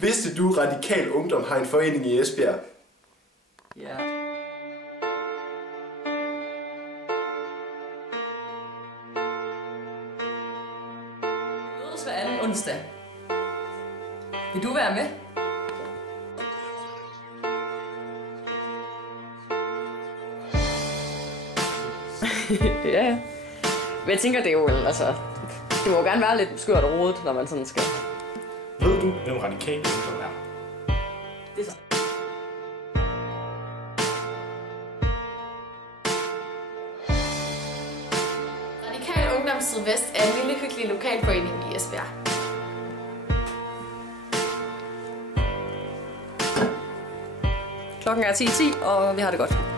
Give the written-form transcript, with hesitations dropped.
Vidste du, Radikal Ungdom har en forening i Esbjerg? Ja. Vi mødes hver anden onsdag. Vil du være med? Ja. Men jeg tænker, det er jo, altså, det må jo gerne være lidt skørt og rodet, når man sådan skal. Ved du, hvem Radikal Ungdom er? Det er så. Radikal Ungdom Sydvest er en lille hyggelig lokalforening i Esbjerg. Klokken er 10:10, og vi har det godt.